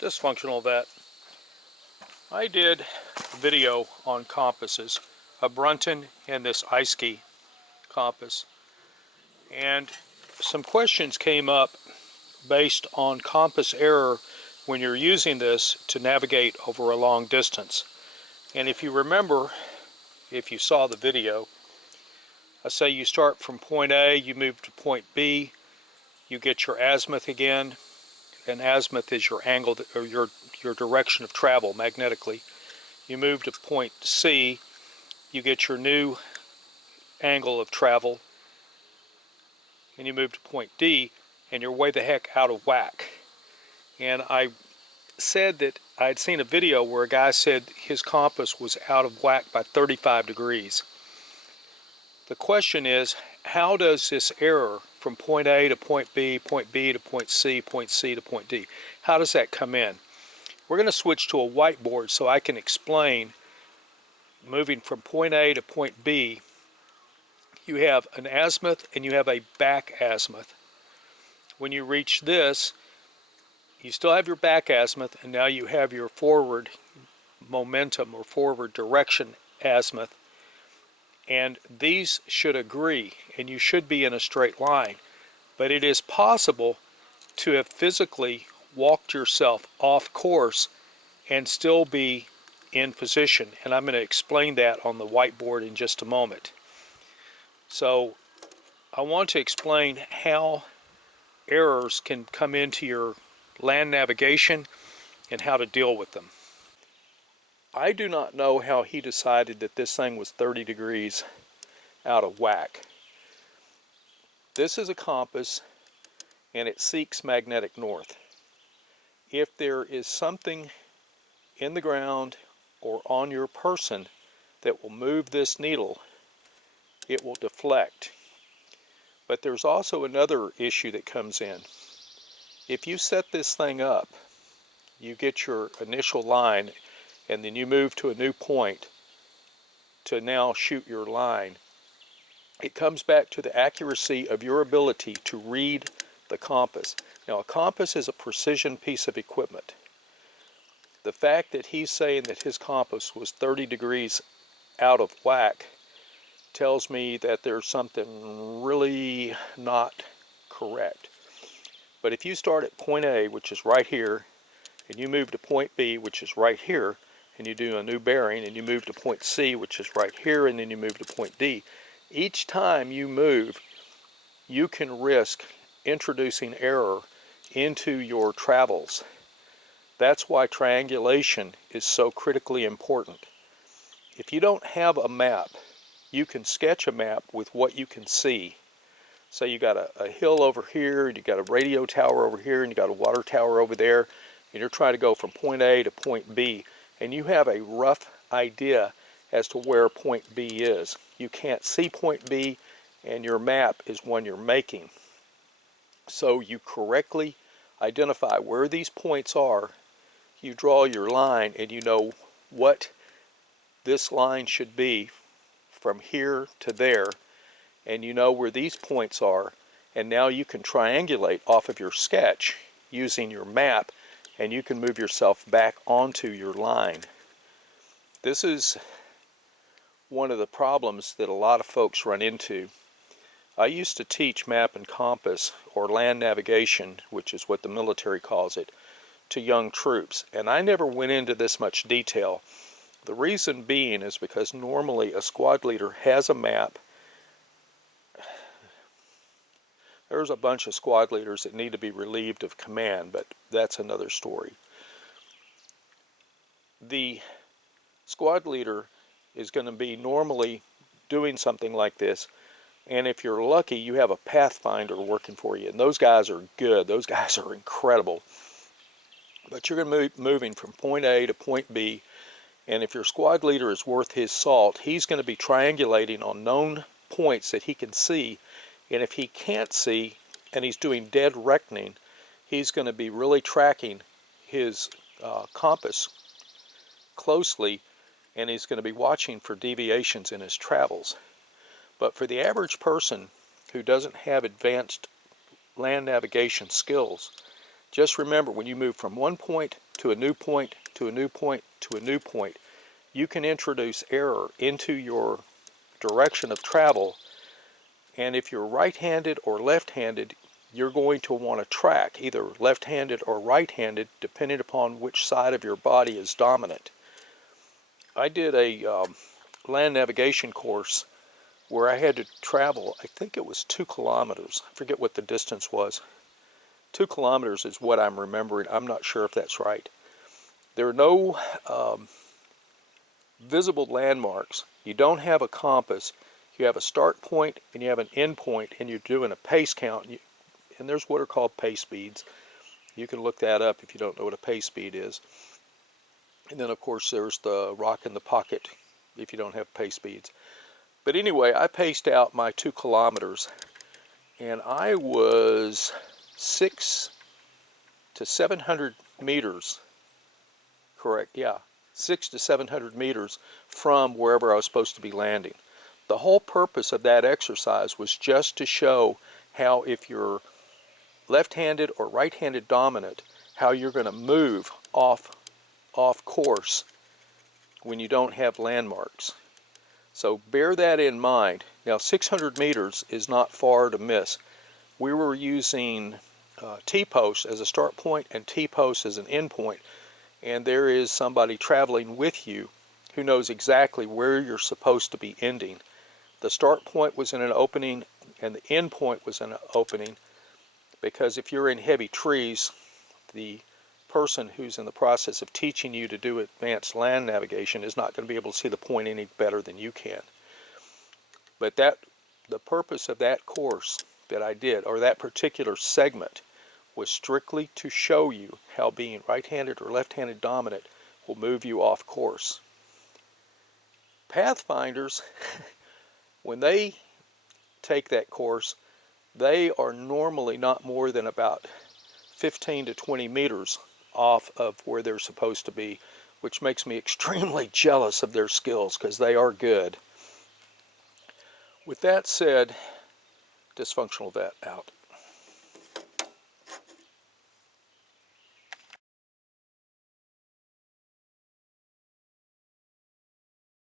Dysfunctional vet. I did a video on compasses, a Brunton and this iSki compass, and some questions came up based on compass error when you're using this to navigate over a long distance. And if you remember, if you saw the video, I say you start from point A, you move to point B, you get your azimuth again, and azimuth is your angle or your direction of travel magnetically. You move to point C, you get your new angle of travel, and you move to point D, and you're way the heck out of whack. And I said that I'd seen a video where a guy said his compass was out of whack by 35 degrees. The question is, how does this error from point A to point B to point C to point D, how does that come in? We're going to switch to a whiteboard so I can explain. Moving from point A to point B, you have an azimuth and you have a back azimuth. When you reach this, you still have your back azimuth, and now you have your forward momentum or forward direction azimuth. And these should agree, and you should be in a straight line. But it is possible to have physically walked yourself off course and still be in position. And I'm going to explain that on the whiteboard in just a moment. So I want to explain how errors can come into your land navigation and how to deal with them. I do not know how he decided that this thing was 30 degrees out of whack. This is a compass and it seeks magnetic north. If there is something in the ground or on your person that will move this needle, it will deflect. But there's also another issue that comes in. If you set this thing up, you get your initial line and then you move to a new point to now shoot your line. It comes back to the accuracy of your ability to read the compass. Now, a compass is a precision piece of equipment. The fact that he's saying that his compass was 30 degrees out of whack tells me that there's something really not correct. But if you start at point A, which is right here, and you move to point B, which is right here, and you do a new bearing, and you move to point C, which is right here, and then you move to point D, each time you move, you can risk introducing error into your travels. That's why triangulation is so critically important. If you don't have a map, you can sketch a map with what you can see. So you got a hill over here, and you got a radio tower over here, and you got a water tower over there, and you're trying to go from point A to point B, and you have a rough idea as to where point B is. You can't see point B, and your map is one you're making. So you correctly identify where these points are, you draw your line, and you know what this line should be from here to there, and you know where these points are, and now you can triangulate off of your sketch using your map, and you can move yourself back onto your line. This is one of the problems that a lot of folks run into. I used to teach map and compass, or land navigation, which is what the military calls it, to young troops, and I never went into this much detail. The reason being is because normally a squad leader has a map. There's a bunch of squad leaders that need to be relieved of command, but that's another story. The squad leader is going to be normally doing something like this, and if you're lucky, you have a pathfinder working for you, and those guys are good. Those guys are incredible. But you're going to be moving from point A to point B, and if your squad leader is worth his salt, he's going to be triangulating on known points that he can see. And if he can't see, and he's doing dead reckoning, he's going to be really tracking his compass closely, and he's going to be watching for deviations in his travels. But for the average person who doesn't have advanced land navigation skills, just remember when you move from one point to a new point, to a new point, to a new point, you can introduce error into your direction of travel. And if you're right-handed or left-handed, you're going to want to track either left-handed or right-handed, depending upon which side of your body is dominant. I did a land navigation course where I had to travel, I think it was 2 kilometers. I forget what the distance was. 2 kilometers is what I'm remembering. I'm not sure if that's right. There are no visible landmarks. You don't have a compass. You have a start point and you have an end point, and you're doing a pace count. And there's what are called pace speeds. You can look that up if you don't know what a pace speed is. And then, of course, there's the rock in the pocket if you don't have pace speeds. But anyway, I paced out my 2 kilometers, and I was 600 to 700 meters, correct, yeah, 600 to 700 meters from wherever I was supposed to be landing. The whole purpose of that exercise was just to show how, if you're left-handed or right-handed dominant, how you're going to move off course when you don't have landmarks. So bear that in mind. Now 600 meters is not far to miss. We were using T-posts as a start point and T-posts as an end point, and there is somebody traveling with you who knows exactly where you're supposed to be ending. The start point was in an opening and the end point was in an opening, because if you're in heavy trees, the person who's in the process of teaching you to do advanced land navigation is not going to be able to see the point any better than you can. But the purpose of that course that I did, or that particular segment, was strictly to show you how being right-handed or left-handed dominant will move you off course. Pathfinders, when they take that course, they are normally not more than about 15 to 20 meters off of where they're supposed to be, which makes me extremely jealous of their skills, because they are good. With that said, Dysfunctional Vet out.